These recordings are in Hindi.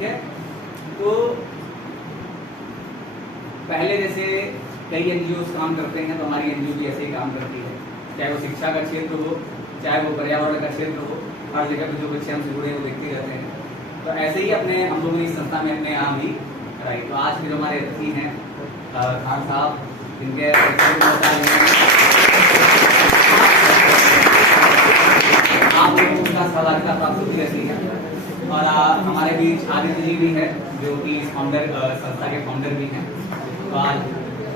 ठीक है। तो पहले जैसे कई एनजीओ काम करते हैं, तो हमारी एनजीओ भी ऐसे ही काम करती है, चाहे वो शिक्षा का क्षेत्र हो, चाहे वो पर्यावरण का क्षेत्र हो, हर जगह पे जो बच्चे हमसे जुड़े वो देखते रहते हैं। तो ऐसे ही अपने हम लोगों ने इस संस्था में अपने यहाँ भी कराई। तो आज के जो हमारे अतिथि हैं खान साहब, जिनके आप लोगों का सहभागिता प्राप्त होती रहती है। और हमारे बीच आदित्य जी भी है, जो कि फाउंडर संस्था के फाउंडर भी हैं। तो आज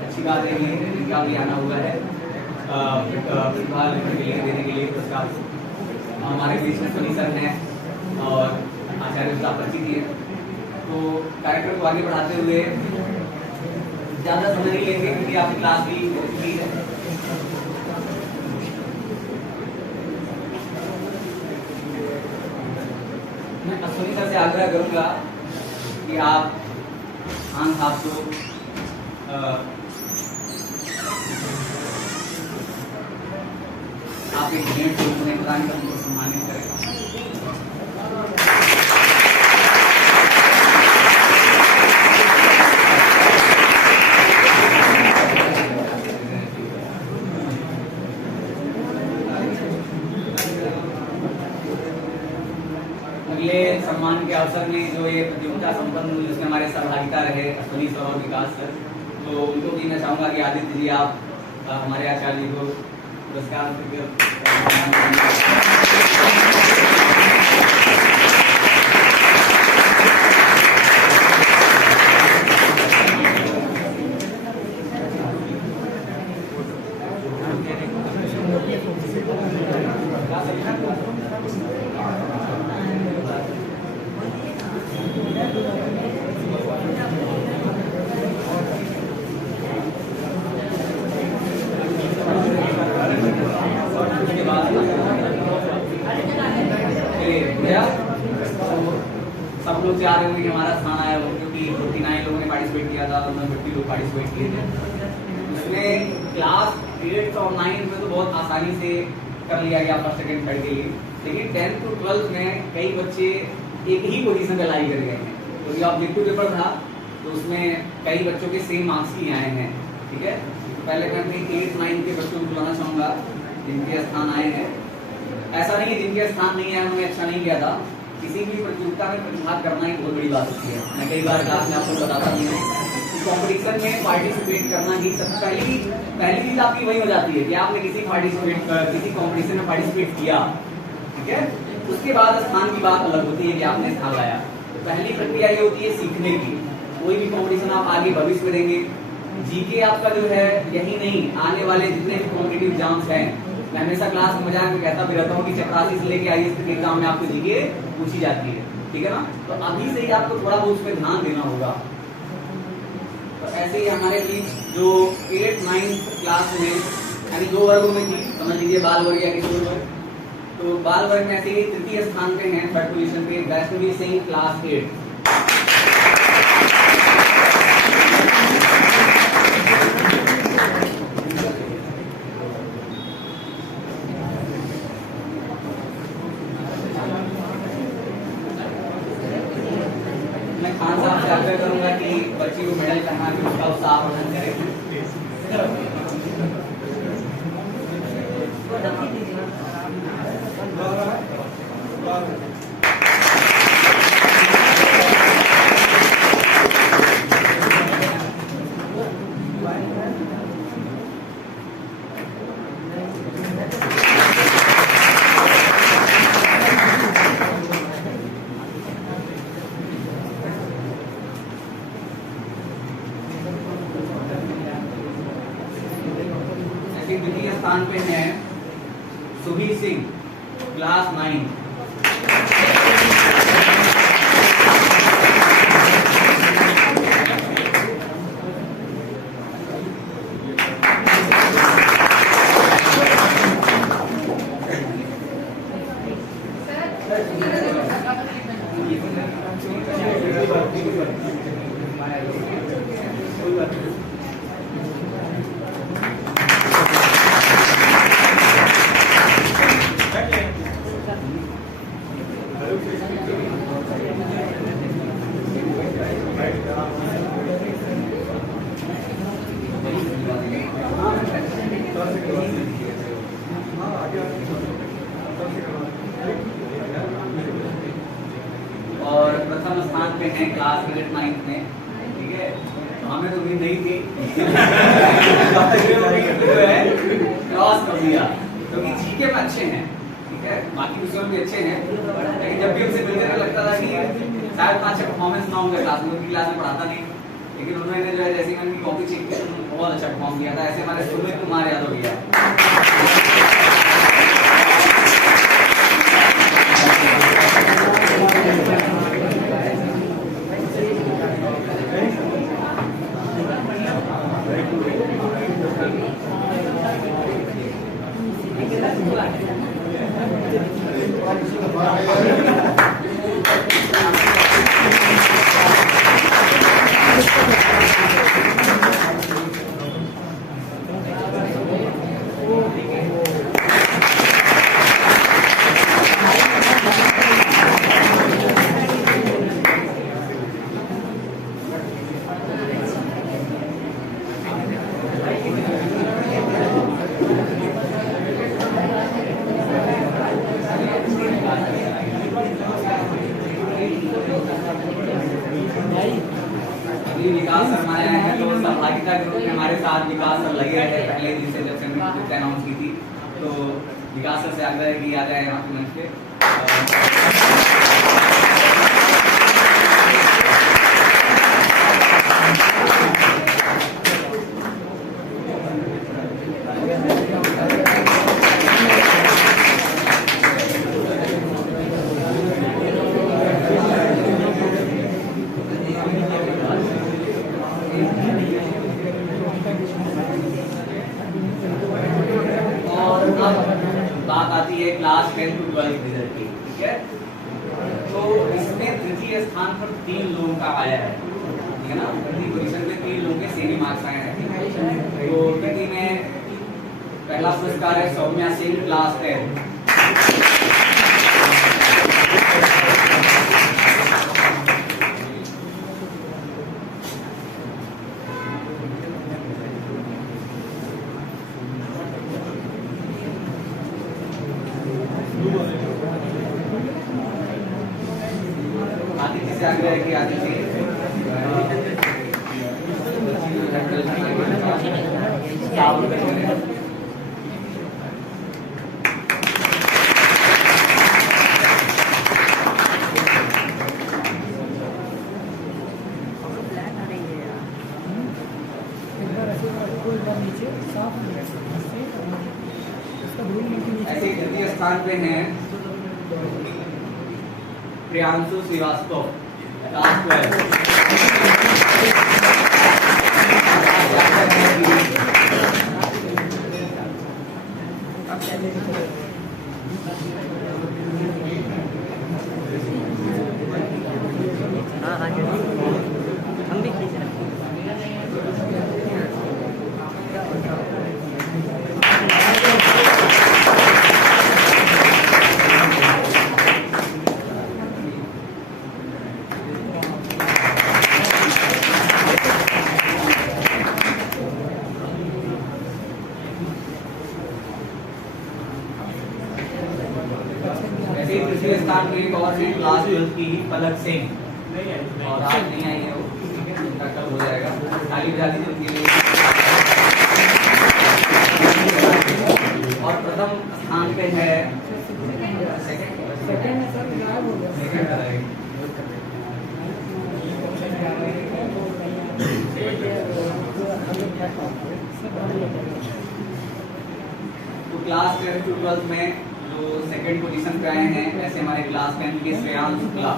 अच्छी बात है कि इनका भी आना हुआ है देने के लिए पुरस्कार। हमारे बीच में सोनी सर हैं और आचार्य प्रचित जी हैं। तो कार्यक्रम को आगे बढ़ाते हुए ज़्यादा समय नहीं लेंगे, क्योंकि आपकी क्लास भी होती है। मैं सोनी सर से आग्रह करूंगा कि आप खान साहब को आप एक भेंट को उन्हें प्रदान कर उनको सम्मानित करें। अगले सम्मान के अवसर में जो ये प्रतियोगिता संपन्न हुई, उसमें हमारे सहभागिता रहे अश्विनी सर और विकास सर, तो उनको भी मैं चाहूँगा कि आदित्य जी आप हमारे आचार्य जी को पुरस्कार सब लोग चाह रहे होंगे कि हमारा स्थान आया हो, क्योंकि 49 लोगों ने पार्टिसिपेट किया था, उनमें 50 लोग पार्टिसिपेट किए थे। उसमें क्लास 8 और 9 में तो बहुत आसानी से कर लिया गया फर्स्ट सेकंड थर्ड के लिए, लेकिन 10th to 12th में कई बच्चे एक ही पोजीशन पे लाई कर गए हैं। तो ये ऑब्जेक्टिव पेपर था, तो उसमें कई बच्चों के सेम मार्क्स ही आए हैं। ठीक है, तो पहले मैं अपने 8, 9 के बच्चों को बुलाना चाहूँगा जिनके स्थान आए हैं। ऐसा नहीं है जिनके स्थान नहीं आए उन्होंने अच्छा नहीं किया था, किसी भी प्रतियोगिता में प्रतिभाग करना ही बहुत बड़ी बात होती है। मैं कई बार क्लास में आपको बताता हूँ, कॉम्पिटिशन में पार्टिसिपेट करना ही सबसे पहली चीज आपकी वही हो जाती है कि आपने किसी कॉम्पिटिशन में पार्टिसिपेट किया। ठीक है, उसके बाद स्थान की बात अलग होती है कि आपने स्थान लाया। तो पहली प्रक्रिया ये होती है सीखने की। कोई भी कॉम्पिटिशन आप आगे भविष्य में देंगे, जीके आपका जो है यही नहीं, आने वाले जितने भी कॉम्पिटिटिव एग्जाम्स हैं, मैं हमेशा क्लास में मजाक में कहता भी रहता हूँ कि चपरासी से लेके IAS के एग्जाम में आपको जीके पूछी जाती है। ठीक है ना, तो अभी से ही आपको थोड़ा बहुत उस पर ध्यान देना होगा। तो ऐसे ही हमारे बीच जो 8, 9 क्लास में यानी 2 वर्गों में थी, समझ लीजिए बाल वर्ग या किशोर वर्ग। तो बाल वर्ग में ऐसे ही तृतीय स्थान पे हैं, थर्ड पोजीशन पे वैष्णवी सिंह क्लास 8। मैं खान साहब से आग्रह करूंगा कि बच्ची को मेडल पहना के उसका उत्साह वर्धन करें। द्वितीय स्थान पे है सुभी सिंह क्लास 9। प्रथम स्थान पे हैं क्लास 9th में, ठीक है। हमें तो उम्मीद नहीं थी क्रॉस कर दिया, क्योंकि जीके में अच्छे हैं, ठीक है, बाकी विषयों में भी अच्छे हैं, लेकिन जब भी हमसे मिलते तो लगता था कि शायद इतना अच्छा परफॉर्मेंस ना होगा क्लास में, क्लास में पढ़ाता नहीं, लेकिन उन्होंने जो है जैसे मैंने कॉपी चेक की तो बहुत अच्छा परफॉर्म किया था। ऐसे हमारे सुमित कुमार यादव भैया, विकास शर्मा आए हैं, तो सहभागिता ग्रुप में हमारे साथ विकास सर लगे रहे पहले दिन से, जब से हमने अनाउंस की थी, तो विकास सर से आग्रह है कि आ जाए यहाँ पे मंच पे। बात आती है क्लास 10 to 12 रिजल्ट की, ठीक है। तो इसमें तृतीय स्थान पर 3 लोगों का आया है, ठीक है ना, प्रति पोजीशन पे 3 लोगों के सेमी मार्क्स आए हैं। तो प्रति में पहला पुरस्कार है सौम्या सिंह, क्लास 10। आदित्य से आग्रह है कि आदित्य ऐसे द्वितीय स्थान पे हैं प्रियांशु श्रीवास्तव, क्लास 12। हम भी खींच रहे हैं। तृतीय स्थान पे एक और क्लास 12 की पलक सिंह, और आज नहीं आई है वो, ठीक है, उनका कल हो जाएगा। ताली बजा दीजिए उनके लिए। और प्रथम स्थान पे है तो क्लास 10 to 12 में जो सेकंड पोजीशन पे आए हैं, ऐसे हमारे क्लास 10 के श्रेयांश शुक्ला।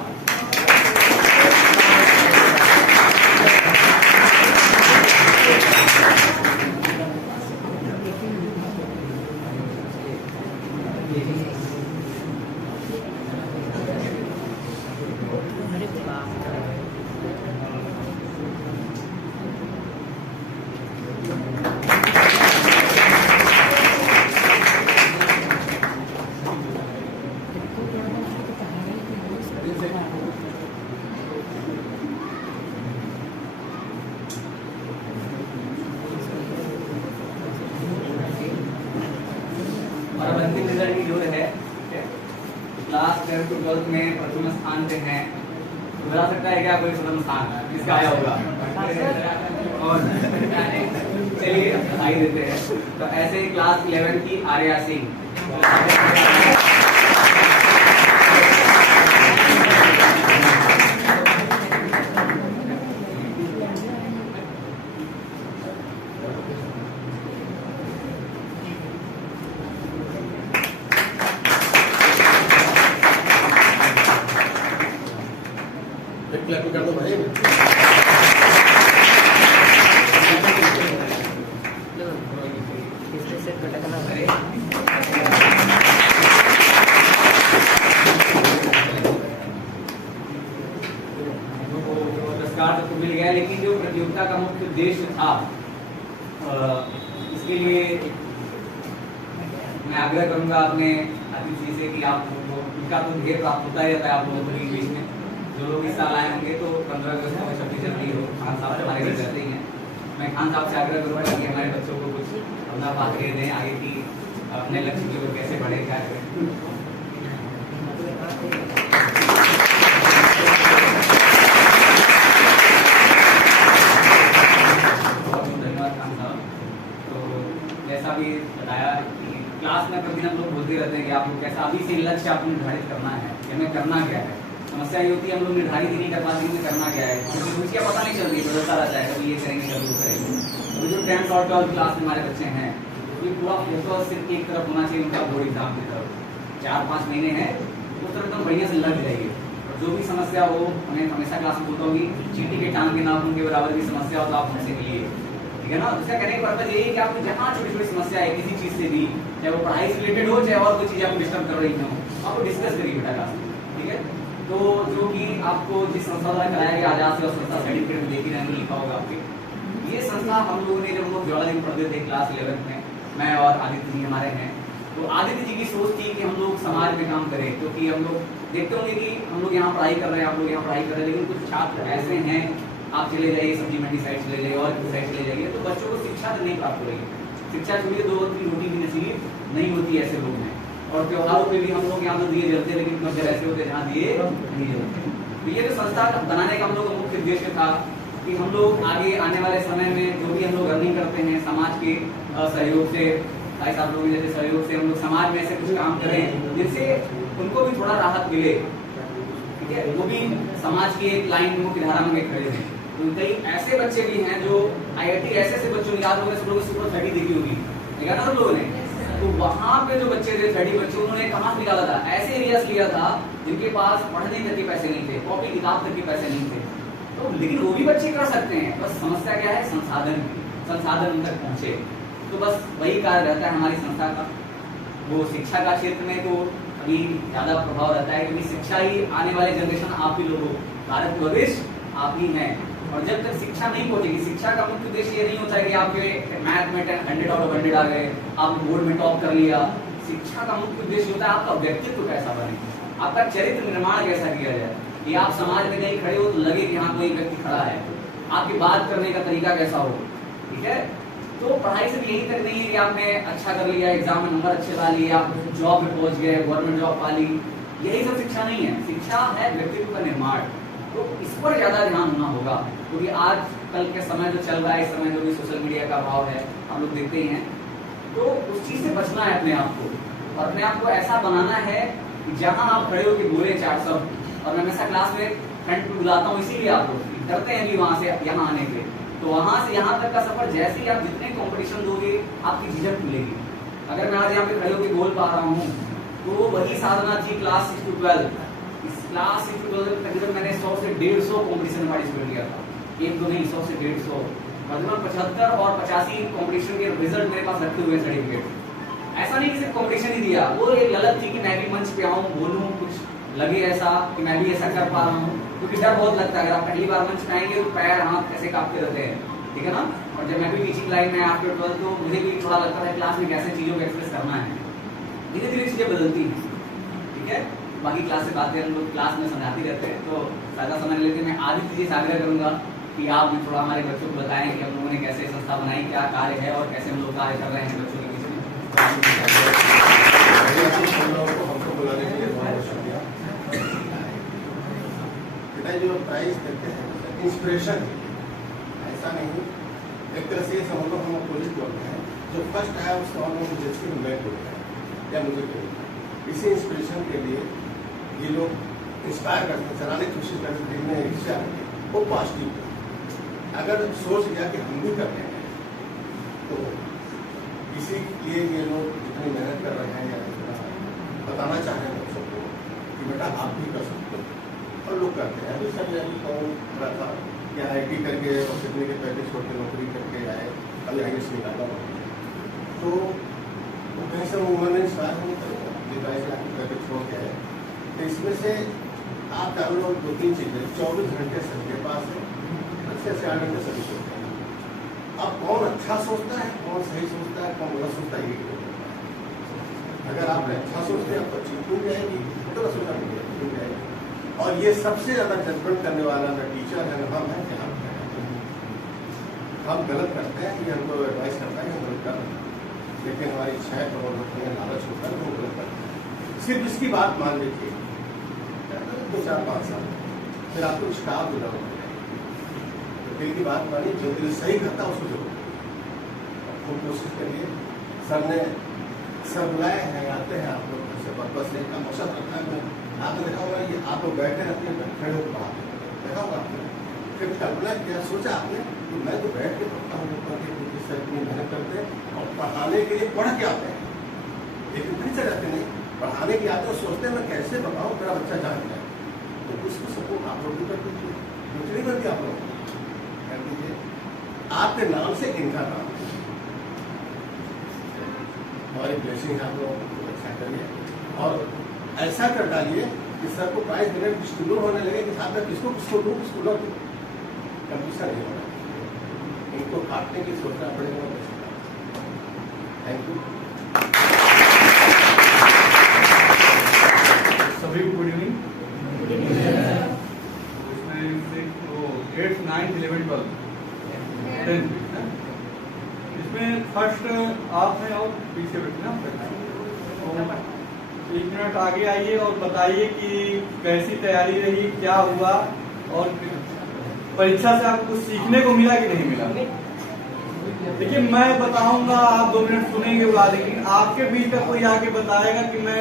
और अंतिम रिजल्ट की जो है क्लास 10 to 12 में प्रथम स्थान पे हैं बता सकता है क्या कोई स्वतंत्र स्थान किसका आया होगा? और चलिए आई देते हैं। तो ऐसे ही क्लास 11 की आर्या सिंह। क्लैप कर दो भाई। इससे से कटकना अरे पुरस्कार तो मिल गया, लेकिन जो प्रतियोगिता का मुख्य उद्देश्य था इसके लिए मैं आग्रह करूंगा अपने अतिथि से कि आप उनका तो ढेर प्राप्त होता ही रहता है आप लोगों के बीच में। जो लोग इस साल आए होंगे तो 15 अगस्त को 26 जनवरी हो, खान साहब हमारे घर रहते ही हैं। मैं खान साहब से आग्रह करूँगा कि हमारे बच्चों को कुछ अपना बात दे दें आगे की अपने लक्ष्य की ओर कैसे बढ़े, क्या करें। बहुत बहुत धन्यवाद खान साहब। तो जैसा भी बताया कि क्लास में कभी हम लोग बोलते रहते हैं कि आप लोग कैसा अभी से लक्ष्य आपको निर्धारित करना है कि हमें करना क्या है। समस्या ये होती है हम लोग निर्धारित ही नहीं कर पाते हैं करना क्या है, क्योंकि मुझे पता नहीं चलती, बदलता रहता है, कभी ये करेंगे कभी वो करेंगे। तो जो 10th और 12th क्लास में हमारे बच्चे हैं ये पूरा फोकस सिर्फ एक तरफ होना चाहिए उनका बोर्ड एग्जाम की तरफ। 4-5 महीने हैं उस तरफ एकदम बढ़िया से लग जाइए। और जो भी समस्या हो, उन्हें हमेशा क्लास में बोलता हूँ चींटी के टांग के नाखून के बराबर की समस्या हो तो आप हमसे मिलिए, ठीक है ना। उसका कहने का पर्पज यही है कि आपको जहाँ छोटी छोटी समस्या है किसी चीज़ से भी, चाहे वो पढ़ाई से रिलेटेड हो चाहे और कोई चीज़ आपको डिस्टर्ब कर रही हो, आपको डिस्कस करिए बेटा क्लास में, ठीक है। तो जो कि आपको जिस संस्था द्वारा कराया गया आजाद सेवा संस्था सर्टिफिकेट में देखी रहेंगे लिखा होगा आपके, ये संस्था हम लोगों ने जब हम लोग ज्वाला दिन पढ़ते थे क्लास 11 में, मैं और आदित्य जी हमारे हैं, तो आदित्य जी की सोच थी कि हम लोग समाज में काम करें, क्योंकि हम लोग देखते होंगे कि हम लोग यहाँ पढ़ाई कर रहे हैं, आप लोग यहाँ पढ़ाई कर रहे हैं, लेकिन कुछ छात्र ऐसे हैं, आप चले जाइए सब्जी मंडी साइड चले जाइए और किसी साइड चले जाइए तो बच्चों को शिक्षा नहीं प्राप्त हो रही है। शिक्षा छोड़िए 2-3 रोटी भी नसीब नहीं होती, ऐसे लोग हैं। और त्योहारों पे भी हम लोग यहाँ तो दिए जलते, लेकिन कुछ जगह ऐसे होते जहाँ दिए नहीं जलते। तो ये जो संस्था बनाने का हम लोग का मुख्य उद्देश्य था कि हम लोग आगे आने वाले समय में जो भी हम लोग रनिंग करते हैं समाज के सहयोग से, भाई साहब लोगों जैसे सहयोग से हम लोग समाज में ऐसे कुछ काम करें जिससे उनको भी थोड़ा राहत मिले, ठीक है। वो भी समाज की एक लाइन मुख्य धारा में खड़े हैं। तो कई ऐसे बच्चे भी हैं जो IIT ऐसे बच्चों याद होंगे सब लोगों ने सुपर 30 देखी होगी, देखा ना सब लोगों ने। तो वहाँ पे जो बच्चे थे 30 बच्चे, उन्होंने कहाँ से निकाला था? ऐसे एरिया से लिया था जिनके पास पढ़ने तक के पैसे नहीं थे, कॉपी किताब तक के पैसे नहीं थे। तो लेकिन वो भी बच्चे कर सकते हैं, बस समस्या क्या है? संसाधन उन तक पहुँचे। तो बस वही कार्य रहता है हमारी संस्था का। वो शिक्षा का क्षेत्र में तो अभी ज़्यादा प्रभाव रहता है, क्योंकि शिक्षा ही आने वाले जनरेशन आप ही लोगों, भारत भविष्य आप ही हैं। और जब तक शिक्षा नहीं पहुंचेगी, शिक्षा का मुख्य उद्देश्य ये नहीं होता है कि आपके मैथ में 100 आउट ऑफ 100 आ गए, आप बोर्ड में टॉप कर लिया। शिक्षा का मुख्य उद्देश्य होता है आपका व्यक्तित्व कैसा बने, आपका चरित्र निर्माण कैसा किया जाए, कि आप समाज में कहीं खड़े हो तो लगे कि हाँ कोई व्यक्ति खड़ा है, आपकी बात करने का तरीका कैसा हो, ठीक है। तो पढ़ाई से भी यही तक नहीं है कि आपने अच्छा कर लिया, एग्जाम में नंबर अच्छे ला लिए, आप जॉब में पहुंच गए, गवर्नमेंट जॉब पा ली, यही सब शिक्षा नहीं है। शिक्षा है व्यक्तित्व का निर्माण। तो इस पर ज्यादा ध्यान होना होगा, क्योंकि आज कल के समय जो चल रहा है, इस समय जो भी सोशल मीडिया का भाव है हम लोग देखते ही हैं, तो उस चीज से बचना है अपने आप को, और अपने आप को ऐसा बनाना है कि जहां आप खड़े हो के बोले 4 शब्द। और मैं हमेशा क्लास में फ्रंट पे बुलाता हूँ, इसीलिए आप लोग डरते हैं कि वहां से यहाँ आने के, तो वहां से यहाँ तक का सफर जैसे ही आप जितने कंपटीशन दोगे आपकी झिझक खुलेगी। अगर मैं आज यहाँ पे खड़े होकर बोल पा रहा हूँ तो वही साधना थी क्लास 6 to 12। इस क्लास 6 to 12 तकरीबन मैंने 100 से 150 कंपटीशन में पार्टिसिपेट किया था, एक दो नहीं 100 से 150, मतलब 75 और 85 कंपटीशन के रिजल्ट मेरे पास रखे हुए सर्टिफिकेट। ऐसा नहीं कि सिर्फ कंपटीशन ही दिया, वो एक गलत थी कि मैं भी मंच पे आऊँ बोलूँ, कुछ लगे ऐसा कि मैं भी ऐसा कर पा रहा हूँ, क्योंकि डर बहुत लगता है। अगर आप पहली बार मंच पे आएंगे तो पैर हाथ ऐसे कांपते रहते हैं, ठीक है ना। और जब मैं भी टीचिंग लाइन में आफ्टर 12 तो मुझे भी थोड़ा लगता था क्लास में कैसे चीज़ों को एक्सप्रेस करना है। धीरे धीरे चीज़ें बदलती हैं, ठीक है। बाकी क्लास से बातें हम लोग क्लास में समझाते रहते हैं, तो ज़्यादा समय लेते मैं आदित्य जी से आग्रह करूँगा कि आप भी थोड़ा हमारे बच्चों को बताएं कि हम लोगों ने कैसे संस्था बनाई, क्या कार्य है और कैसे हम लोग कार्य कर रहे हैं बच्चों के बीच में। हमको बुलाने के लिए बहुत शुक्रिया। बेटा हमारे जो प्राइस देते हैं इंस्पिरेशन ऐसा नहीं, एक तरह से समझ लो हम पुलिस बोलते हैं, जो फर्स्ट आया उस सवाल में मुझे इसकी मैं बोलता है या मुझे बोलता इसी इंस्पिरेशन के लिए ये लोग इंस्पायर करते हैं, चलाने की कोशिश करते हैं, रिक्शा वो पॉजिटिव। अगर सोच लिया कि हम भी कर रहे हैं तो इसीलिए ये लोग जितनी मेहनत कर रहे हैं या बताना चाह रहे हैं सबको कि बेटा आप भी कर सकते हो और लोग करते हैं। अभी सब अभी कौन रहा था या IT करके और कितने के पैसे छोड़ के नौकरी करके आए, अभी IAS निकाला तो वो कहीं से उम्र में इंस्पायर नहीं करेगा, ये 22 लाख रुपये पैसे छोड़ के आए। तो इसमें से आप जान लो 2-3 चीज़ें 24 घंटे सबके पास है, अच्छे से 8 घंटे सभी सोचते हैं। अब कौन अच्छा सोचता है, कौन सही सोचता है, कौन बुरा सोचता है, ये अगर आप अच्छा सोचते हैं तो अच्छी टूट जाएगी, तो सोचना नहीं टूट जाएगी। और ये सबसे ज़्यादा जजमेंट करने वाला ना टीचर है ना हम है कि हम गलत करते हैं, ये हमको एडवाइस करता है हम गलत कर रहे हैं, लेकिन हमारी इच्छाएँ प्रबल होती हैं, लालच होता है तो गलत करते हैं। सिर्फ इसकी बात मान लीजिए 2-4-5 साल फिर आपको स्टाफ डेवलप हो जाएगी, दिल की बात मानी, जो दिल सही करता उसको जरूर खूब कोशिश करिए। सर ने सब बुलाए हैं, आते हैं आप लोग से पर्पज से का मकसद रखा है। आपने देखा होगा ये आप लोग बैठे रहते हैं, खड़े होकर बाहर देखा होगा आपने, फिर कल्पना किया, सोचा आपने कि मैं तो बैठ के पढ़ता हूँ, सर इतनी मेहनत करते हैं और पढ़ाने के लिए पढ़ के आते हैं, लेकिन फिर से रहते नहीं, पढ़ाने के आते हैं सोचते हैं मैं कैसे बताऊँ मेरा बच्चा जान जाए, तो उसको सपोर्ट आप लोग भी कर दीजिए, कुछ नहीं करती आप लोग कर दीजिए। आपके नाम से इनका नाम हमारी ब्लेसिंग आप लोगों को अच्छा करिए और ऐसा कर डालिए कि सर को प्राइज देने में डिस्ट्रीब्यूट होने लगे कि साथ में किसको किसको दूँ किसको न दूँ, कंपटीशन नहीं होना, इनको काटने की सोचना पड़ेगा। थैंक यू सभी गुड इवनिंग। इसमें 8th 9th 11th 12th 10th इसमें फर्स्ट आप हैं और पीछे बैठना, तो 1 मिनट आगे आइए और बताइए कि कैसी तैयारी रही, क्या हुआ और परीक्षा से आपको कुछ सीखने को मिला कि नहीं मिला। देखिए मैं बताऊंगा, आप 2 मिनट सुनेंगे उड़ा देंगे, लेकिन आपके बीच का कोई आके बताएगा कि मैं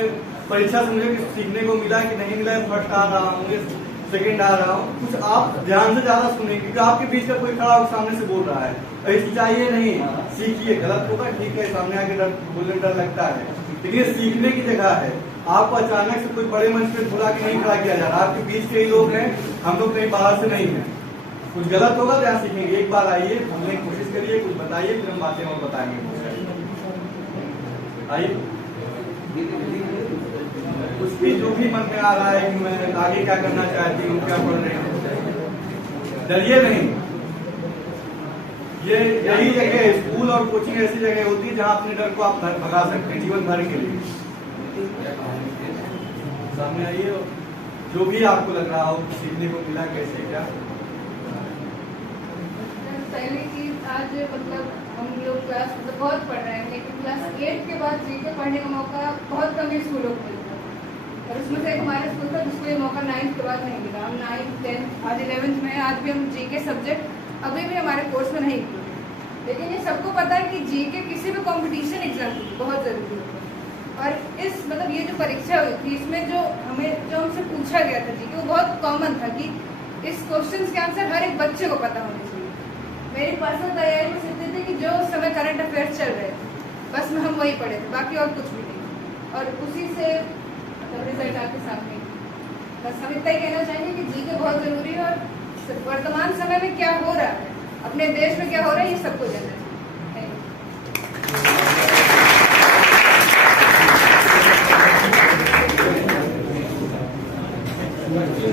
परीक्षा से मुझे कुछ सीखने को मिला कि नहीं मिला, फर्स्ट आ रहा हूँ सेकंड आ रहा हूँ, कुछ आप ध्यान से ज्यादा सुनेंगे क्योंकि आपके बीच का कोई खड़ा सामने से बोल रहा है, ऐसी चाहिए नहीं, सीखिए, गलत होगा ठीक है, सामने आके बोलने डर लगता है, लेकिन ये सीखने की जगह है। आपको अचानक से कोई बड़े मंच पे बुला के नहीं खड़ा किया जा रहा, आपके बीच के ही लोग हैं, हम लोग कहीं बाहर से नहीं हैं, कुछ गलत होगा तो यहाँ सीखेंगे। एक बार आइए, हमने कोशिश करिए, कुछ बताइए, फिर हम बातें और बताएंगे। आइए, कुछ भी जो भी मन में आ रहा है कि मैं आगे क्या करना चाहती हूँ, क्या पढ़ रही हूँ, डरिए नहीं। ये यही जगह स्कूल और कोचिंग ऐसी जगह होती है जहाँ अपने डर को आप भगा सकते हैं जीवन भर के लिए। सामने आइए और जो भी आपको लग रहा हो सीखने को मिला, कैसे क्या। पहली चीज आज मतलब हम लोग क्लास मतलब बहुत पढ़ रहे हैं, लेकिन क्लास 8 के बाद जीके पढ़ने का मौका बहुत कम ही स्कूलों को मिलता है, और उसमें से हमारे स्कूल का जिसको ये मौका 9th के बाद नहीं मिला। हम 9th 10th आज 11th में, आज भी हम जीके सब्जेक्ट अभी भी हमारे कोर्स में नहीं इंक्लूड है, लेकिन ये सबको पता है कि जीके किसी भी कॉम्पिटिशन एग्जाम के लिए बहुत जरूरी होता है। और इस मतलब ये जो परीक्षा हुई थी इसमें जो हमसे पूछा गया था जीके, वो बहुत कॉमन था कि इस क्वेश्चन के आंसर हर एक बच्चे को पता होने चाहिए। मेरी पर्सनल तैयारी में सिर्फ थी कि जो उस समय करंट अफेयर्स चल रहे थे बस में हम वही पढ़े थे, बाकी और कुछ भी नहीं, और उसी से मतलब रिजल्ट आपके सामने। बस हम इतना ही कहना चाहेंगे कि जीके बहुत जरूरी है, और वर्तमान समय में क्या हो रहा है, अपने देश में क्या हो रहा है, ये सबको जानना चाहिए।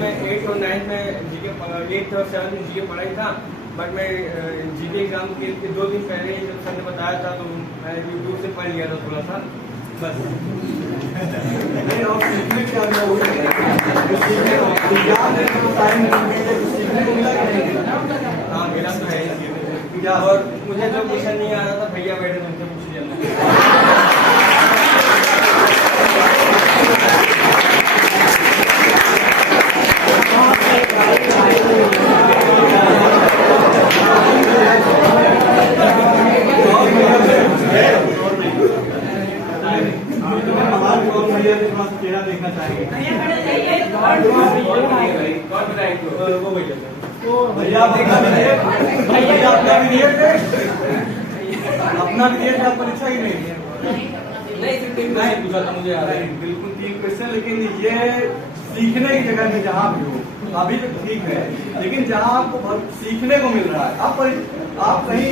मैं 8th और 9th में जीके 8th और 7th में जीके पढ़ाई था, बट मैं जीके एग्जाम के 2 दिन पहले जब सर ने बताया था तो मैं यूट्यूब से पढ़ लिया था थोड़ा सा बस। नहीं, और सीखने क्या हाँ मिला तो है क्या, और मुझे जो क्वेश्चन नहीं आ रहा था भैया बैठे उनसे पूछ लिया। Thank you. तो भैया अपना भी दिए, भैया अपना भी दिए थे, अपना भी दिए थे आप परीक्षा की नहीं? नहीं सिर्फ 3 क्वेश्चन पूछा था मुझे याद है। नहीं, बिल्कुल 3 क्वेश्चन, लेकिन ये सीखने की जगह में जहाँ भी हो अभी तो ठीक है, लेकिन जहाँ आपको बहुत सीखने को मिल रहा है, आप कहीं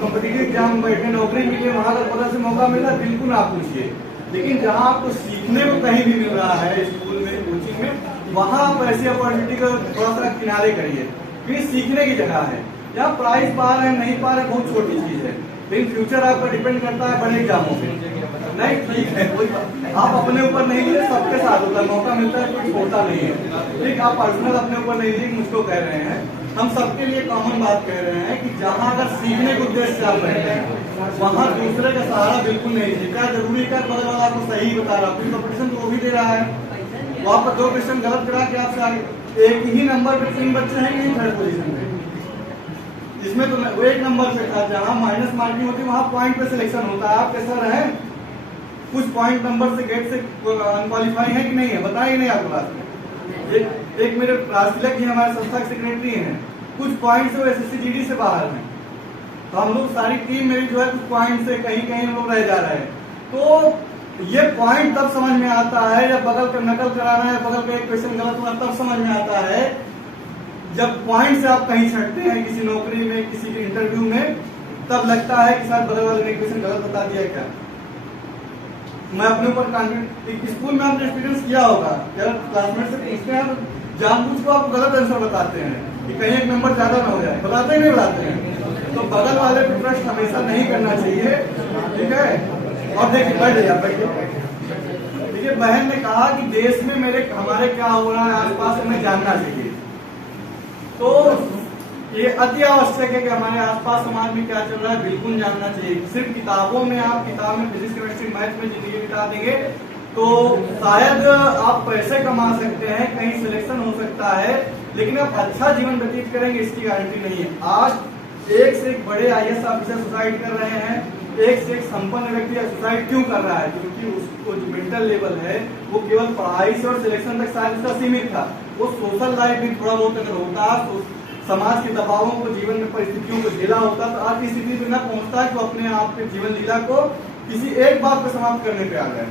कॉम्पिटिटिव एग्जाम में बैठे, नौकरी मिले, वहाँ अगर पता से मौका मिला बिल्कुल आप पूछिए, लेकिन जहाँ आपको सीखने को कहीं भी मिल रहा है, स्कूल में, कोचिंग में, वहाँ आप ऐसी अपॉर्चुनिटी को थोड़ा सा किनारे करिए, क्योंकि सीखने की जगह है। यहाँ प्राइज पा रहे हैं नहीं पा रहे बहुत छोटी चीज है, लेकिन फ्यूचर आपका डिपेंड करता है बड़े एग्जामों पे। नहीं ठीक है, कोई आप अपने ऊपर नहीं लिए, सबके साथ होता है, मौका मिलता है, कोई छोड़ता नहीं है, ठीक। आप पर्सनल अपने ऊपर नहीं लिए, मुझको कह रहे हैं, हम सबके लिए कॉमन बात कह रहे हैं कि जहाँ अगर सीखने के उद्देश्य से आप रहते हैं वहाँ दूसरे का सहारा बिल्कुल नहीं चाहिए। क्या जरूरी क्या बगल वाला आपको सही बता रहा है, कंपटीशन तो वो भी दे रहा है, वो आपको 2 क्वेश्चन गलत करा के आपसे आगे एक ही नंबर पे 3 बच्चे हैं कि 3rd पोजीशन पे, इसमें तो वो 1 नंबर पे था, जहाँ माइनस मार्किंग होती है वहाँ पॉइंट पे सिलेक्शन होता है। आपके सर है कुछ पॉइंट नंबर से गेट से अनक्वालिफाई है कि नहीं है, बताइए नहीं आपको क्लास में। एक मेरे राजतिलक जी हमारे संस्था के सेक्रेटरी हैं, कुछ पॉइंट से वो SSC GD से बाहर हैं, तो हम लोग सारी टीम मेरी जो है कुछ पॉइंट से कहीं कहीं लोग रह जा रहे हैं। तो ये पॉइंट तब समझ में आता है जब बगल का नकल कराना है, बगल का एक क्वेश्चन गलत हुआ तब समझ में आता है, जब पॉइंट से आप कहीं छटते हैं किसी नौकरी में, किसी के इंटरव्यू में, तब लगता है कि शायद बगल वाले ने क्वेश्चन गलत बता दिया क्या। मैं अपने ऊपर कॉन्फिडेंट, स्कूल में आपने एक्सपीरियंस किया होगा, जब क्लासमेट से पूछते हैं तो जानबूझ को आप गलत आंसर बताते हैं कि कहीं एक नंबर ज्यादा ना हो जाए, बताते ही नहीं बताते हैं। तो बगल वाले पे ट्रस्ट हमेशा नहीं करना चाहिए, ठीक है। और देखिए बैठ जाइए, बैठिए। देखिए बहन ने कहा कि देश में हमारे क्या हो रहा है आसपास हमें जानना चाहिए, तो ये अति आवश्यक है कि हमारे आसपास समाज में क्या चल रहा है बिल्कुल जानना चाहिए। सिर्फ किताबों में आप किताब में फिजिक्स केमिस्ट्री मैथ में जिंदगी बिता देंगे तो शायद आप पैसे कमा सकते हैं, कहीं सिलेक्शन हो सकता है, लेकिन आप अच्छा जीवन व्यतीत करेंगे इसकी गारंटी नहीं है। आज एक से एक बड़े IAS ऑफिसर सुसाइड कर रहे हैं, एक से एक संपन्न व्यक्ति सुसाइड क्यों कर रहा है, क्योंकि उसको जो मेंटल लेवल है वो केवल पढ़ाई से और सिलेक्शन तक शायद उसका सीमित था, वो सोशल लाइफ भी थोड़ा बहुत अगर होता, समाज के दबावों को, जीवन में परिस्थितियों को झेला होता, तो आज की स्थिति में न पहुंचता है कि वो अपने आप के जीवन लीला को किसी एक बात पर समाप्त करने पे आ गए।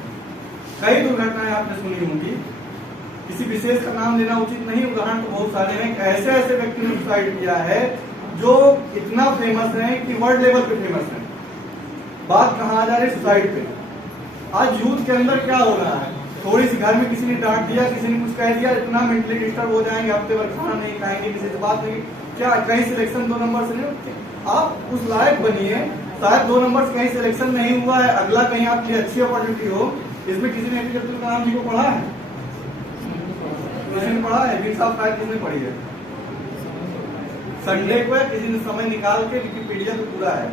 कई दुर्घटनाएं आपने सुनी होंगी, किसी विशेष का नाम लेना उचित नहीं, उदाहरण तो बहुत सारे हैं। ऐसे ऐसे व्यक्ति ने सुसाइड किया है जो इतना फेमस है कि वर्ल्ड लेवल पे फेमस है। बात कहाँ आ जा रही है, सुसाइड पे। आज यूथ के अंदर क्या हो रहा है, थोड़ी सी घर में किसी ने डांट दिया, किसी ने कुछ कह दिया, इतना मेंटली डिस्टर्ब हो जाएंगे, हफ्ते भर खाना नहीं खाएंगे, किसी से बात नहीं, क्या कहीं सिलेक्शन 2 नंबर से नहीं। आप उस लायक बनिए, शायद 2 नंबर से कहीं सिलेक्शन नहीं हुआ है, अगला कहीं आपके लिए अच्छी अपॉर्चुनिटी हो। इसमें किसी ने APJ अब्दुल कलाम जी को पढ़ा है, किसी ने पढ़ा है, विंग्स ऑफ फायर किसने पढ़ी है? संडे को है, किसी ने समय निकाल के विकिपीडिया पे पूरा है,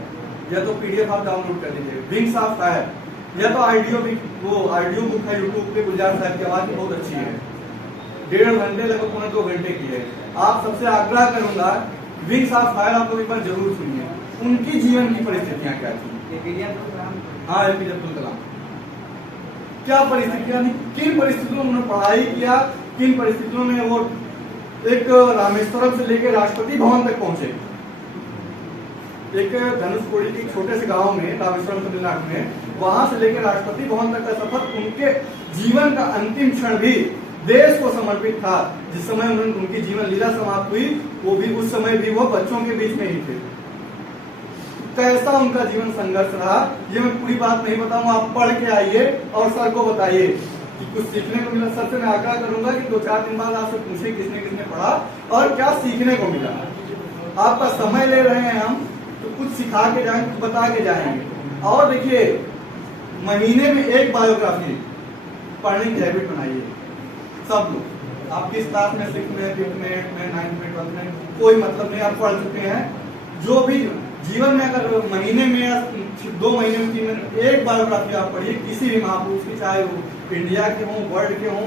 या तो PDF आप डाउनलोड कर लीजिए, विंग्स ऑफ फायर, या तो ऑडियो बुक है यूट्यूब पे, गुलजार साहब की आवाज बहुत अच्छी है, 1.5 घंटे लगभग 1.5-2 घंटे की है। आप सबसे आग्रह करूंगा विंग्स ऑफ फायर आप लोग एक बार जरूर सुनिए, उनकी जीवन की परिस्थितियां क्या थी। हाँ, APJ अब्दुल कलाम क्या परिस्थितियां थी, किन परिस्थितियों में उन्होंने पढ़ाई किया, किन परिस्थितियों में वो एक रामेश्वरम से लेकर राष्ट्रपति भवन तक पहुंचे। एक धनुषकोडी के छोटे से गांव में, रामेश्वरम तमिलनाडु में, वहां से लेकर राष्ट्रपति भवन तक का सफर उनके जीवन का अंतिम क्षण भी देश को समर्पित था। जिस समय उनकी जीवन लीला समाप्त हुई वो भी उस समय भी वो बच्चों के बीच में ही थे। कैसा उनका जीवन संघर्ष रहा ये मैं पूरी बात नहीं बताऊंगा, आप पढ़ के आइए और सर को बताइए कि कुछ सीखने को मिला। सबसे मैं आग्रह करूंगा कि 2-4 दिन बाद आपसे पूछे किसने किसने पढ़ा और क्या सीखने को मिला। आपका समय ले रहे हैं हम, तो कुछ सिखा के जाएंगे, कुछ बता के जाएंगे। और देखिए, महीने में एक बायोग्राफी पढ़ने की हैबिट बनाइए सब लोग। आप किस क्लास में, 6th में, 5th में, 8th में, 9th में, 12th में, कोई मतलब नहीं, आप पढ़ चुके हैं। जो भी जीवन में अगर महीने में या 2 महीने में, 3 महीने एक बायोग्राफी आप पढ़िए किसी भी महापुरुष की, चाहे वो इंडिया के हों, वर्ल्ड के हों,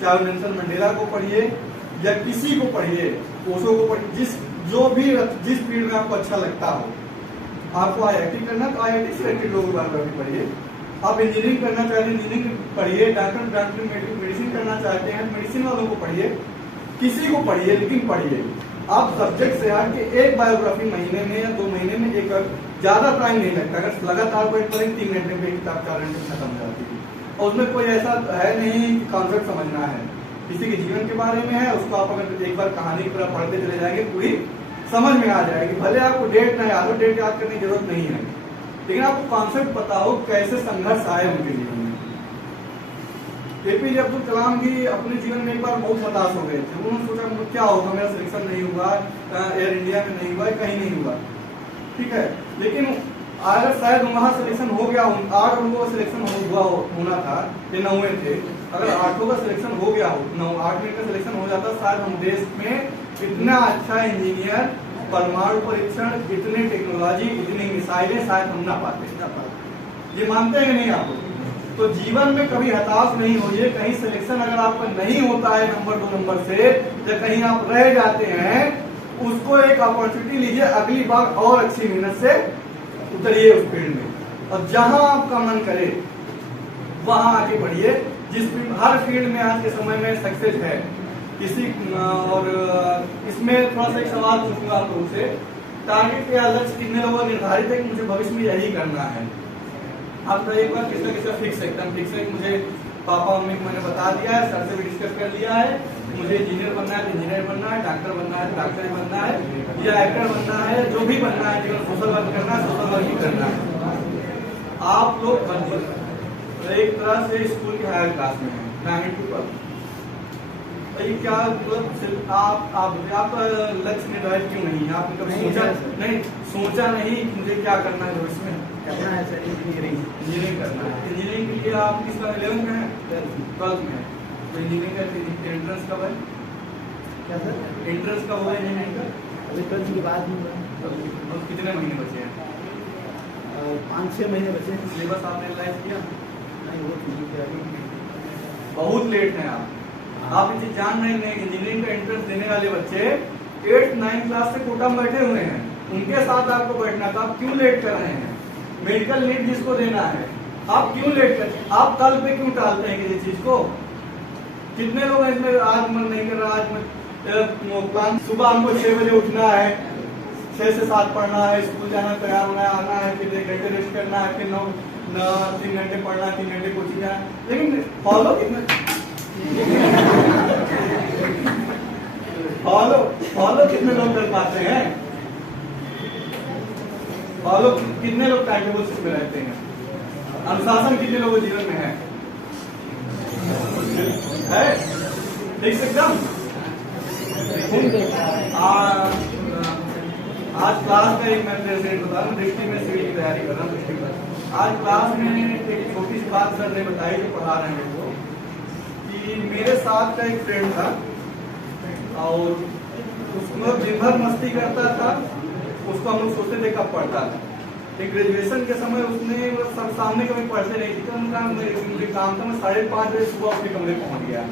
चाहे नेल्सन मंडेला को पढ़िए या किसी को पढ़िए, ओशो को पढ़िए, जिस फील्ड में आपको अच्छा लगता हो। आपको IIT करना तो IIT से रिलेटेड लोगों की बायोग्राफी पढ़िए। आप इंजीनियरिंग करना चाहते हैं इंजीनियरिंग पढ़िए, डॉक्टर मेडिसिन करना चाहते हैं मेडिसिन वालों को पढ़िए, किसी को पढ़िए, लेकिन पढ़िए। आप सब्जेक्ट से हट के एक बायोग्राफी महीने में या 2 महीने में एक ज्यादा टाइम नहीं लगता। अगर लगातार पढ़ें 3 घंटे में किताब 4 घंटे में खत्म हो जाती है। और उसमें कोई ऐसा है नहीं कि कॉन्सेप्ट समझना है, किसी के जीवन के बारे में है, उसको आप अगर एक बार कहानी की तरह पढ़ते चले जाएंगे पूरी समझ में आ जाएगी। भले आपको डेट ना याद हो, डेट याद करने की जरूरत नहीं है, लेकिन आपको कॉन्सेप्ट पता हो कैसे संघर्ष आए उनके जीवन में। एपीजे अब्दुल कलाम भी अपने जीवन में एक बार बहुत हताश हो गए थे। उन्होंने सोचा मुझे क्या होगा, मेरा सिलेक्शन नहीं हुआ, एयर इंडिया में नहीं हुआ, कहीं नहीं हुआ, ठीक है। लेकिन अगर शायद वहाँ सिलेक्शन हो गया, 8 लोगों का सिलेक्शन होना था, ये 9वें थे, अगर 8 का सिलेक्शन हो गया हो, 8 मिनट का सिलेक्शन हो जाता, शायद हम देश में इतना अच्छा इंजीनियर, परमाणु परीक्षण, इतनी टेक्नोलॉजी, इतनी मिसाइलें शायद हम ना पाते। ये मानते हैं नहीं आप? तो जीवन में कभी हताश नहीं होइए। कहीं सिलेक्शन अगर आपका नहीं होता है नंबर 2 नंबर से, या कहीं आप रह जाते हैं, उसको एक अपॉर्चुनिटी लीजिए, अगली बार और अच्छी मेहनत से उतरिए उस फील्ड में, और जहां आपका मन करे वहां आगे बढ़िए। हर फील्ड में आज के समय में सक्सेस है किसी। और इसमें थोड़ा सा एक सवाल पूछूंगा आप लोगों से, टारगेट या लक्ष्य कितने लोगों निर्धारित है कि मुझे भविष्य में यही करना है? आप एक बार किसका फिक्स है, एकदम फिक्स है कि मुझे पापा मम्मी को मैंने बता दिया है, सर से भी डिस्कस कर लिया है, मुझे इंजीनियर बनना है तो इंजीनियर बनना है, डॉक्टर बनना है तो डॉक्टर बनना है, या एक्टर बनना है, जो भी बनना है, केवल सोशल वर्क करना है, सोशल वर्क ही करना है। आप लोग एक तरह से स्कूल के हायर क्लास में हैं, प्राइमरी पर, ये क्या मतलब आप लक्ष्य निर्धारित क्यों नहीं है? आपने कभी सोचा नहीं मुझे क्या करना है भविष्य में? करना है सर, इंजीनियरिंग करना है। इंजीनियरिंग के लिए आप किस बार 11th में है, 12th में है, तो इंजीनियरिंग का एंट्रेंस कब है? क्या सर? एंट्रेंस कब होगा इंजीनियरिंग का? अभी 12th के बाद ही हुआ। तो कितने महीने बचे हैं? 5-6 महीने बचे। सिलेबस आपने रिलाइज किया? नहीं, वो बहुत लेट है आप ये चीज जान रहे हैं। इंजीनियरिंग का एंट्रेंस देने वाले बच्चे 8th 9th क्लास से कोटा में बैठे हुए हैं, उनके साथ आपको बैठना था। आप क्यों लेट कर रहे हैं? मेडिकल लीड जिसको देना है, आप क्यों लेट करते हैं? आप कल पे क्यों टालते हैं किसी चीज को? कितने लोग इसमें आज मन नहीं कर रहा, आज प्लान सुबह हमको 6 बजे उठना है, 6 से 7 पढ़ना है, स्कूल जाना, तैयार होना है, आना है, फिर 1 घंटे रेस्ट करना है, फिर 3 घंटे पढ़ना है, 3 घंटे कोचिंग जाना है। लेकिन फॉलो कितने लोग कर पाते हैं? फॉलो कितने लोग टाइम टेबल में रहते हैं? अनुशासन कितने लोगों के जीवन में है? ठीक से एकदम। आज क्लास में एक मैं प्रेजेंट बता रहा हूँ, डिस्ट्रिक्ट में सिविल की तैयारी कर रहा हूँ डिस्ट्रिक्ट में। आज क्लास में एक छोटी सी बात सर ने बताई जो पढ़ा रहे हैं वो, कि मेरे साथ का एक फ्रेंड था और उसमें दिन भर मस्ती करता था। उसको हम लोग सोचते थे कब पढ़ता था। एक ग्रेजुएशन के समय उसने सब सामने कभी पढ़ते नहीं थे, मुझे काम था, मैं 5:30 बजे सुबह अपने कमरे पहुंच गया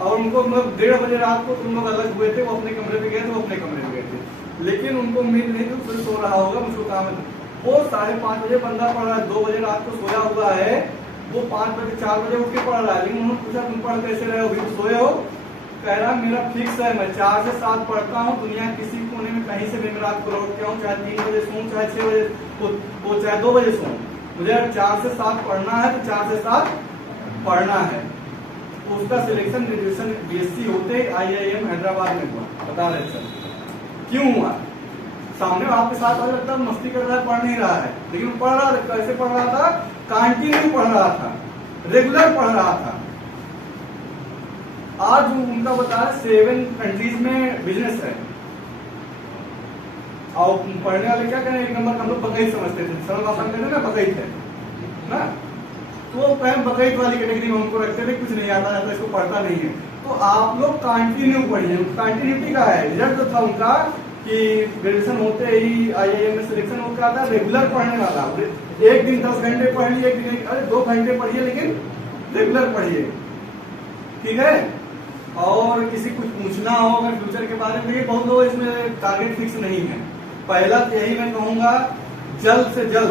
और उनको मतलब 1:30 बजे रात को तुम लोग अलग हुए थे, वो अपने कमरे पे गए थे, वो अपने कमरे पे गए थे। लेकिन उनको उम्मीद नहीं थी फिर सो रहा होगा, मुझको काम है। वो 5:30 बजे बंदा पढ़ रहा है, 2 बजे रात को सोया हुआ है, वो 5 बजे 4 बजे उठ के पढ़ रहा है। लेकिन उन्होंने पूछा तुम पढ़ कैसे रहे हो, अभी सोए हो? कह रहा मेरा फिक्स है, मैं 4 से 7 पढ़ता हूँ, दुनिया किसी कोने में कहीं से भी मैं रात को लौट के आऊँ, चाहे 3 बजे सोऊं, चाहे 6 बजे, वो चाहे 2 बजे सोऊं, मुझे अगर 4 से 7 पढ़ना है तो 4 से 7 पढ़ना है। तो उसका सिलेक्शन ग्रेजुएशन बीएससी होते IIM हैदराबाद में हुआ। बता रहे सर क्यों हुआ? सामने आपके साथ आ लगता है मस्ती कर रहा है, पढ़ नहीं रहा है, लेकिन पढ़ रहा था। कैसे पढ़ रहा था? कंटिन्यू पढ़ रहा था, रेगुलर पढ़ रहा था। आज उनका बता रहा 7 कंट्रीज में बिजनेस है और पढ़ने वाले क्या करें, एक नंबर हम लोग बकैत समझते थे, सरल भाषा में कहते ना बकैत है ना, तो बकैत वाली कैटेगरी में हमको रखते थे, कुछ नहीं आता जाता, इसको पढ़ता नहीं है। तो आप लोग कंटिन्यू पढ़िए। कंटिन्यूटी का है रिजल्ट जो था उनका कि ग्रेजुएशन होते ही IIM में सिलेक्शन होता था। रेगुलर पढ़ने वाला, एक दिन 10 घंटे पढ़ लिए, एक दिन अरे 2 घंटे पढ़िए, लेकिन रेगुलर पढ़िए, ठीक है। और किसी कुछ पूछना हो अगर फ्यूचर के बारे में, बहुत लोग इसमें टारगेट फिक्स नहीं है। पहला तो यही मैं कहूंगा, जल्द से जल्द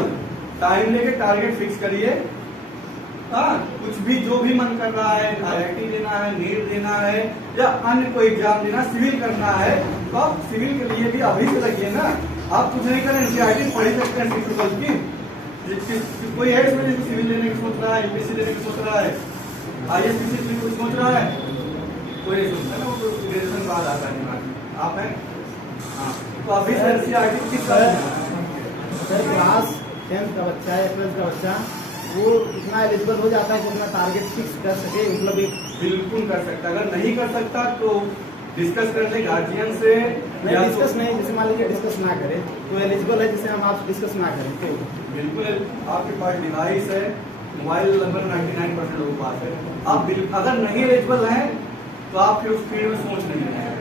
टाइम लेके टारगेट फिक्स करिए हाँ, कुछ भी जो भी मन कर रहा है, IIT देना है, नीट देना है या अन्य कोई एग्जाम देना, सिविल करना है, तो आप सिविल के लिए भी अभी से लगिए ना। आप कुछ नहीं करें, NCERT पढ़ ही सकते हैं 6 की। कोई है इसमें जिसको सिविल देने की सोच रहा है, UPSC देने की सोच रहा है, ISPC देने की सोच रहा है, कोई नहीं सोचता ना, वो तो ग्रेजुएशन बाद आता है दिमाग में। आप हैं, हाँ, तो अभी से NCERT किस सर क्लास 10th का बच्चा है, 12th का बच्चा, वो इतना एलिजिबल हो जाता है कि अपना टारगेट फिक्स कर सके, मतलब एक बिल्कुल कर सकता है। अगर नहीं कर सकता तो डिस्कस कर ले गार्जियन से, या तो डिस्कस नहीं, जैसे मान लीजिए डिस्कस ना करें तो एलिजिबल है, जिसे हम आप डिस्कस ना करें तो बिल्कुल आपके पास डिवाइस है, मोबाइल लगभग 99% लोगों के पास है। आप अगर नहीं एलिजिबल हैं तो आप फिर उस फील्ड में सोच नहीं रहे हैं,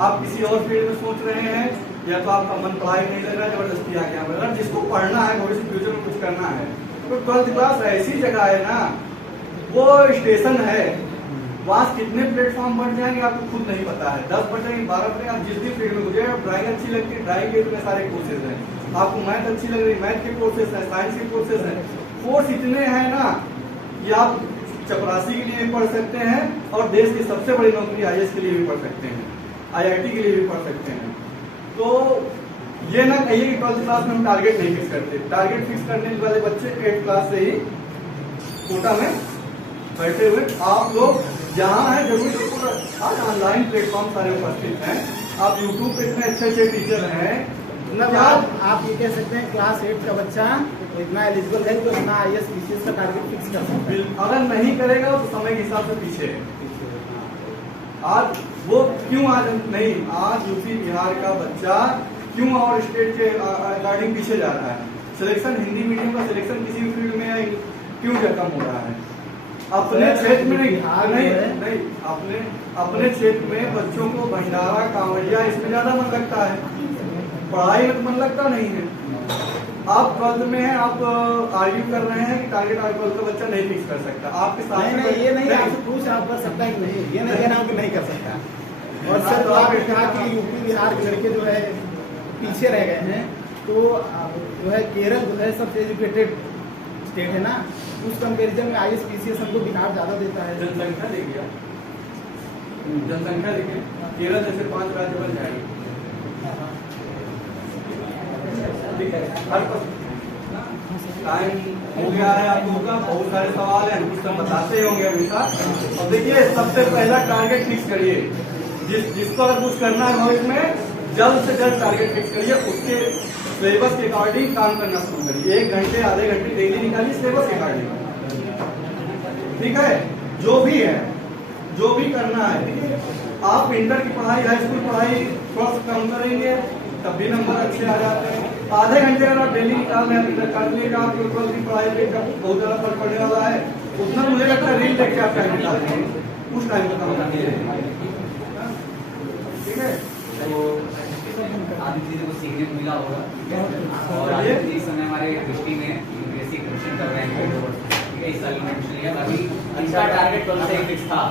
आप किसी और फील्ड में सोच रहे हैं, या तो आपका मन पढ़ाई नहीं लग रहा, जबरदस्ती आ गया। अगर जिसको पढ़ना है, भविष्य फ्यूचर में कुछ करना है, तो 12th क्लास ऐसी जगह है ना, वो स्टेशन है, वहाँ कितने प्लेटफॉर्म बन जाएंगे आपको खुद नहीं पता है। 10 बटेंगे, 12 बटेंगे, आप जिस भी फील्ड में गुजरे। ड्राइंग अच्छी लगती है, ड्राइंग के इतने सारे कोर्सेज हैं। आपको मैथ अच्छी लग रही है, मैथ के कोर्सेज हैं, साइंस के कोर्सेज हैं। कोर्स इतने हैं ना कि आप चपरासी के लिए भी पढ़ सकते हैं और देश की सबसे बड़ी नौकरी IAS के लिए भी पढ़ सकते हैं, IIT के लिए भी पढ़ सकते हैं। तो ये ना कहिए कि 12th क्लास में हम टारगेट नहीं फिक्स करते। टारगेट फिक्स करने वाले बच्चे 8th क्लास से ही कोटा में बैठे हुए। आप लोग जहाँ है जरूर, आज ऑनलाइन प्लेटफॉर्म सारे उपस्थित हैं। आप YouTube पे इतने अच्छे अच्छे टीचर हैं, मतलब आप ये कह सकते हैं क्लास 8 का बच्चा इतना एलिजिबल है तो इतना IAS PCS का टारगेट फिक्स कर सकता है। अगर नहीं करेगा तो समय के हिसाब से पीछे है। आज वो क्यों आज नहीं, आज यूपी बिहार का बच्चा क्यों और स्टेट के अकॉर्डिंग पीछे जा रहा है? सिलेक्शन, हिंदी मीडियम का सिलेक्शन किसी भी फील्ड में क्यों कम हो रहा है? अपने क्षेत्र में नहीं, अपने क्षेत्र में बच्चों को भंडारा, कांवड़िया, इसमें ज्यादा मन लगता है, पढ़ाई में मन लगता नहीं है। आप 12th में हैं, आप आर्ग्यू कर रहे हैं कि टारगेट 12th का बच्चा नहीं फिक्स कर सकता। आपके साथ नहीं, ये नहीं आपसे पूछ आप कर सकता है कि नहीं, ये नहीं कहना कि नहीं कर सकता। और सर आपने कहा कि यूपी बिहार के लड़के जो है पीछे रह गए हैं, तो जो है केरल जो है सबसे एजुकेटेड स्टेट है ना, उस कंपेरिजन में IAS PCS हमको बिहार ज्यादा देता है। जनसंख्या देखिए, जनसंख्या देखिए, केरल जैसे 5 राज्य बन जाएंगे। टाइम हो गया है आप लोगों का, बहुत सारे सवाल हैं, कुछ सब बताते होंगे हमेशा। और देखिए, सबसे पहला टारगेट फिक्स करिए, जिसको अगर कुछ करना है भविष्य में, जल्द से जल्द टारगेट फिक्स करिए, उसके सिलेबस के अकॉर्डिंग काम करना शुरू करिए। 1 घंटे आधे घंटे डेली निकालिए सिलेबस के अकॉर्डिंग, ठीक है? जो भी है, जो भी करना है। देखिए, आप इंटर की पढ़ाई, हाई स्कूल पढ़ाई थोड़ा सा कम करेंगे तब भी नंबर अच्छे आ जाते हैं। आधे घंटे अगर आप डेली निकाल रहे हैं, कर लीजिएगा, आपके ऊपर की पढ़ाई पे बहुत ज्यादा फर्क पड़ने वाला है। उतना मुझे लगता है रील देख के आप टाइम निकाल देंगे, उस टाइम को कम रखिए, ठीक है? तो आदि चीज़ों को सीखने को मिला होगा, ठीक है? और आज इस समय हमारे दृष्टि में यूपीएससी क्वेश्चन कर रहे हैं, ठीक है? इस साल में एडमिशन लिया, अभी इसका टारगेट 12 से फिक्स था।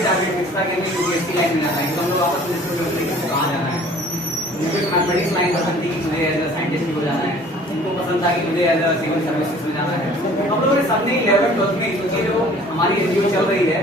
टारगेट फिक्स था कि हमें यूपीएससी लाइन में जाना है, तो हम लोग आपस में डिस्कस करते हैं कि कहाँ जाना है। मुझे मैथमेटिक्स लाइन पसंद थी कि मुझे एज अ साइंटिस्ट हो जाना है, उनको पसंद था कि मुझे एज अ सिविल सर्विसेज में जाना है। हम लोगों ने सबने 11th 12th में, क्योंकि जो हमारी एनजीओ चल रही है